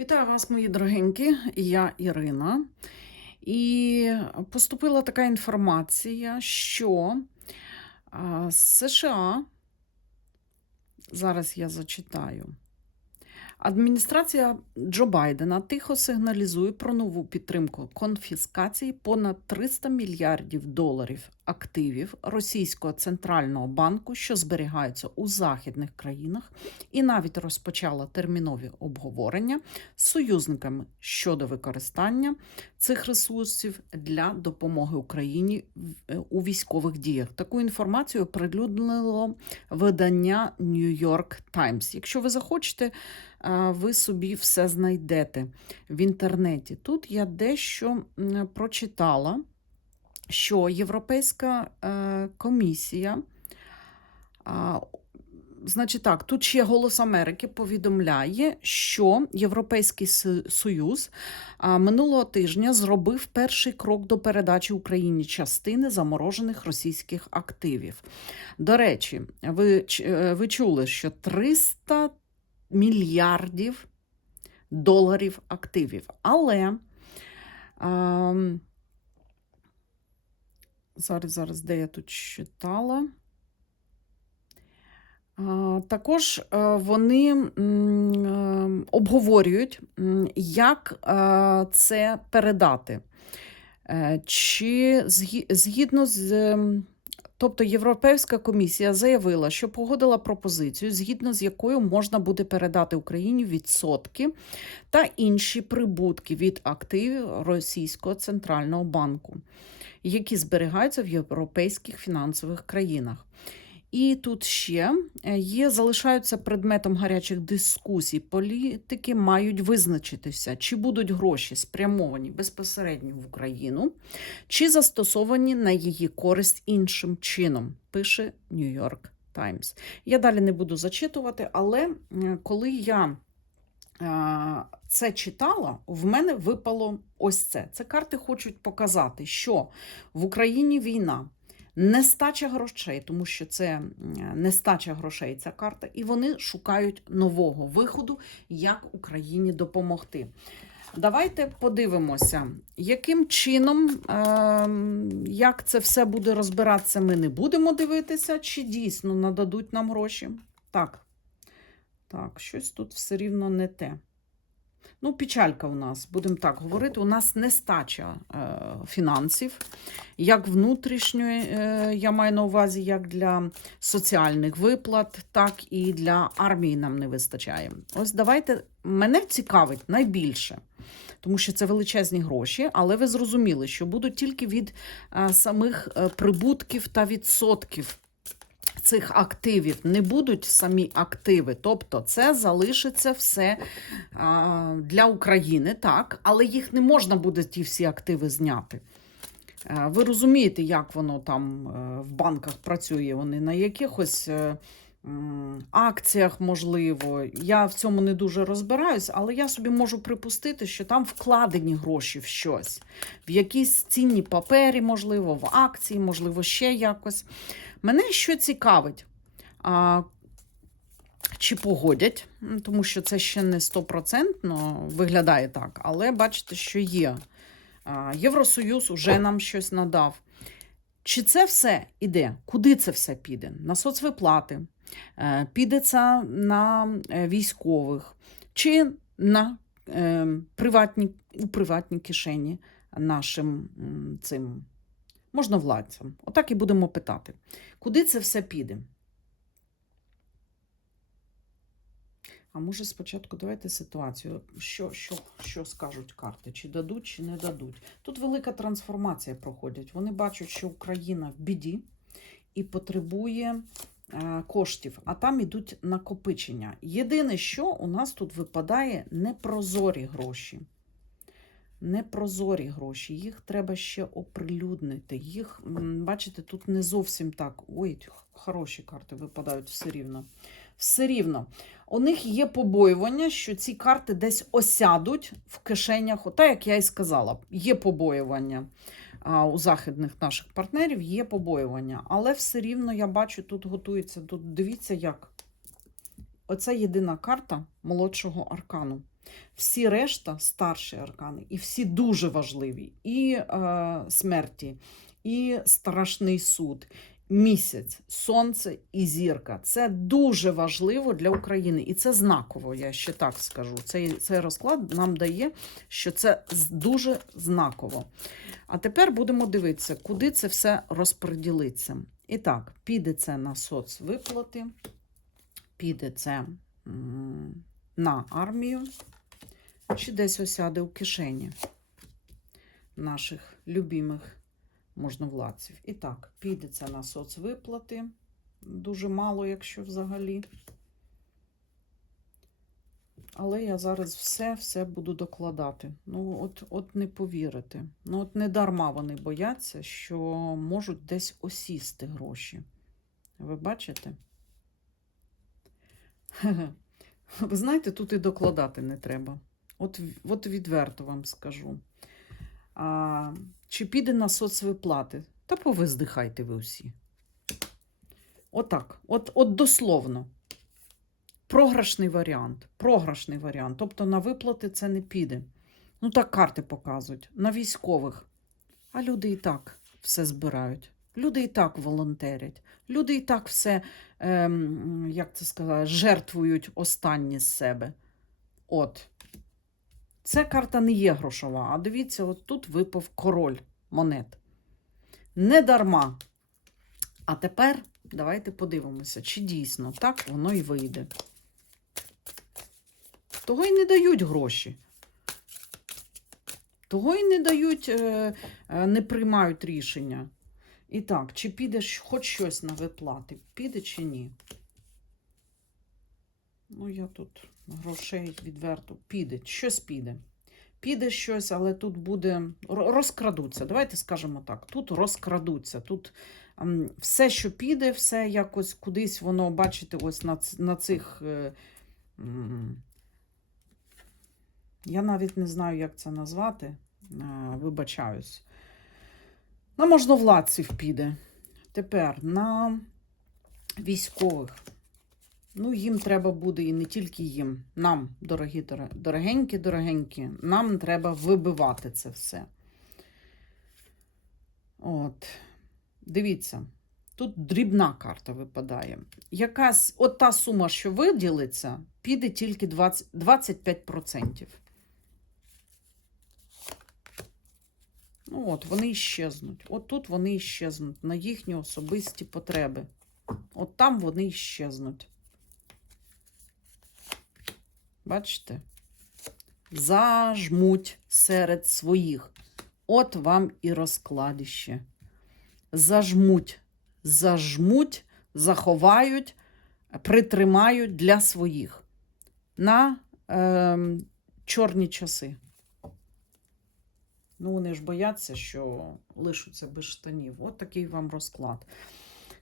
Вітаю вас, мої дорогенькі. Я Ірина. І поступила така інформація, що США, зараз я зачитаю. Адміністрація Джо Байдена тихо сигналізує про нову підтримку конфіскації понад 300 мільярдів доларів активів російського центрального банку, що зберігаються у західних країнах, і навіть розпочала термінові обговорення з союзниками щодо використання цих ресурсів для допомоги Україні у військових діях. Таку інформацію оприлюднило видання New York Times. Якщо ви захочете, ви собі все знайдете в інтернеті. Тут я дещо прочитала, що Європейська е, комісія. Значить так, тут ще Голос Америки повідомляє, що Європейський Союз минулого тижня зробив перший крок до передачі Україні частини заморожених російських активів. До речі, ви, е, ви чули, що 300 мільярдів доларів активів. Але ем, зараз, зараз, де я тут читала. Також е, вони е, обговорюють, як е, це передати. Е, Чи згідно з. Тобто Європейська комісія заявила, що погодила пропозицію, згідно з якою можна буде передати Україні відсотки та інші прибутки від активів Російського центрального банку, які зберігаються в європейських фінансових країнах. І тут ще е, є, залишаються предметом гарячих дискусій. Політики мають визначитися, чи будуть гроші спрямовані безпосередньо в Україну, чи застосовані на її користь іншим чином, пише York Times. Я далі не буду зачитувати, але коли я е, це читала, в мене випало ось це. Це карти хочуть показати, що в Україні війна. Нестача грошей, тому що це нестача грошей ця карта, і вони шукають нового виходу, як Україні допомогти. Давайте подивимося, яким чином, ем, як це все буде розбиратися, ми не будемо дивитися, чи дійсно нададуть нам гроші. Так, так, щось тут все рівно не те. Ну, печалька у нас, будемо так говорити, у нас нестача е, фінансів, як внутрішньої, е, я маю на увазі, як для соціальних виплат, так і для армії нам не вистачає. Ось давайте, мене цікавить найбільше, тому що це величезні гроші, але ви зрозуміли, що будуть тільки від е, самих е, прибутків та відсотків цих активів не будуть самі активи, тобто це залишиться все для України, так, але їх не можна буде ті всі активи зняти. Ви розумієте, як воно там е, в банках працює, вони на якихось е, акціях, можливо. Я в цьому не дуже розбираюсь, але я собі можу припустити, що там вкладені гроші в щось, в якісь цінні папері, можливо, в акції, можливо, ще якось. Мене що цікавить, а, чи погодять, тому що це ще не стопроцентно виглядає так, але бачите, що є. А, Євросоюз уже нам щось надав. Чи це все іде? Куди це все піде? На соцвиплати, Е, піде це на е, військових, чи на е, приватні, у приватні кишені нашим цим можновладцям? Отак і будемо питати. Куди це все піде? А може спочатку давайте ситуацію. Що, що, що скажуть карти? Чи дадуть, чи не дадуть? Тут велика трансформація проходить. Вони бачать, що Україна в біді і потребує е, коштів, а там ідуть накопичення. Єдине, що у нас тут випадає непрозорі гроші. Непрозорі гроші, їх треба ще оприлюднити. Їх, бачите, тут не зовсім так. Ой, хороші карти випадають все рівно. Все рівно. У них є побоювання, що ці карти десь осядуть в кишенях. Ота, як я і сказала, є побоювання а, у західних наших партнерів, є побоювання. Але все рівно я бачу, тут готується. Тут дивіться, як. Оце єдина карта молодшого аркану. Всі решта старші аркани, і всі дуже важливі. І е, смерті, і страшний суд, місяць, сонце і зірка. Це дуже важливо для України. І це знаково, я ще так скажу. Цей, цей розклад нам дає, що це дуже знаково. А тепер будемо дивитися, куди це все розподілиться. І так, піде це на соцвиплати, піде це на армію, чи десь осяде у кишені наших любимих можновладців. І так, піде це на соцвиплати. Дуже мало, якщо взагалі. Але я зараз все-все буду докладати. Ну, от, от не повірите. Ну, от не дарма вони бояться, що можуть десь осісти гроші. Ви бачите? Ви знаєте, тут і докладати не треба. От, от відверто вам скажу. А, чи піде на соцвиплати? Та повиздихайте ви всі. Отак. От, от дословно. Програшний варіант. Програшний варіант. Тобто на виплати це не піде. Ну, так карти показують. На військових. А люди і так все збирають. Люди і так волонтерять. Люди і так все, ем, як це сказати, жертвують останні з себе. От. Це карта не є грошова. А дивіться, от тут випав король монет. Не дарма. А тепер давайте подивимося, чи дійсно так воно і вийде. Того й не дають гроші. Того й не дають, е, е, не приймають рішення. І так, чи піде хоч щось на виплати? Піде чи ні? Ну, я тут грошей відверто. Піде, щось піде. Піде щось, але тут буде розкрадуться. Давайте скажемо так: тут розкрадуться. Тут все, що піде, все якось кудись воно, бачите, ось на, на цих. е, Я навіть не знаю, як це назвати. Е, Вибачаюсь. На можновладців піде. Тепер на військових. Ну, їм треба буде і не тільки їм. Нам, дорогі, доро- дорогенькі, дорогенькі, нам треба вибивати це все. От. Дивіться, тут дрібна карта випадає. Якась от та сума, що виділиться, піде тільки 20, 25%. Ну от, вони іщезнуть. От тут вони іщезнуть на їхні особисті потреби. От там вони іщезнуть. Бачите? Зажмуть серед своїх. От вам і розкладіще. Зажмуть, зажмуть, заховають, притримають для своїх на е, чорні часи. Ну, вони ж бояться, що лишаться без штанів. От такий вам розклад.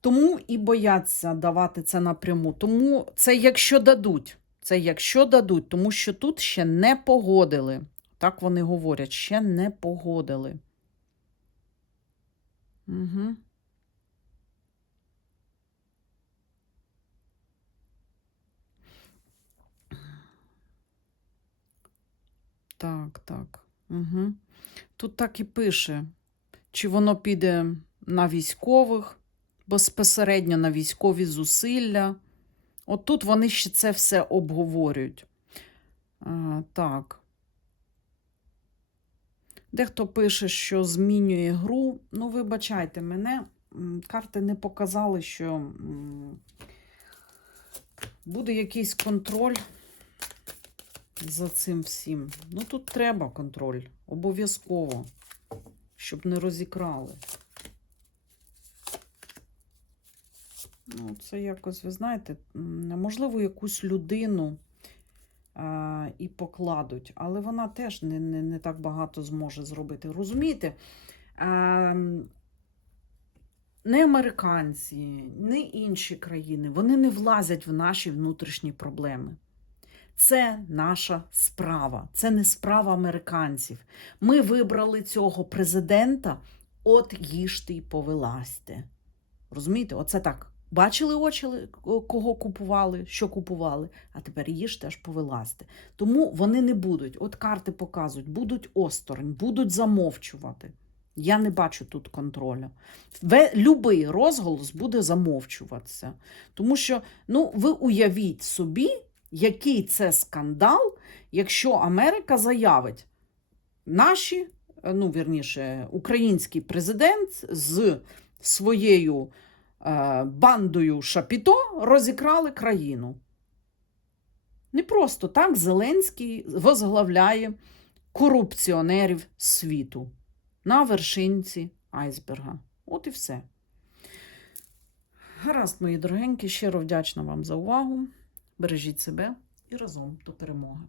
Тому і бояться давати це напряму. Тому це якщо дадуть. Це якщо дадуть, тому що тут ще не погодили. Так вони говорять, ще не погодили. Угу. Так, так. Угу. Тут так і пише, чи воно піде на військових, безпосередньо на військові зусилля. От тут вони ще це все обговорюють. А, так. Дехто пише, що змінює гру. Ну, вибачайте мене, карти не показали, що буде якийсь контроль за цим всім. Ну, тут треба контроль. Обов'язково, щоб не розікрали. Ну, це якось, ви знаєте, можливо, якусь людину а, і покладуть, але вона теж не, не, не так багато зможе зробити. Розумієте? А, не американці, не інші країни, вони не влазять в наші внутрішні проблеми. Це наша справа, це не справа американців. Ми вибрали цього президента, от їжте й повилазьте. Розумієте, оце так Бачили очі, кого купували, що купували, а тепер їжте аж повилазьте. Тому вони не будуть, от карти показують, будуть осторонь, будуть замовчувати. Я не бачу тут контролю. Любий розголос буде замовчуватися. Тому що, ну, ви уявіть собі, який це скандал, якщо Америка заявить, наші, е, ну, вірніше, український президент з своєю е, бандою Шапіто розікрали країну. Не просто так Зеленський возглавляє корупціонерів світу на вершинці айсберга. От і все. Гаразд, мої дорогенькі, щиро вдячна вам за увагу. Бережіть себе і разом до перемоги.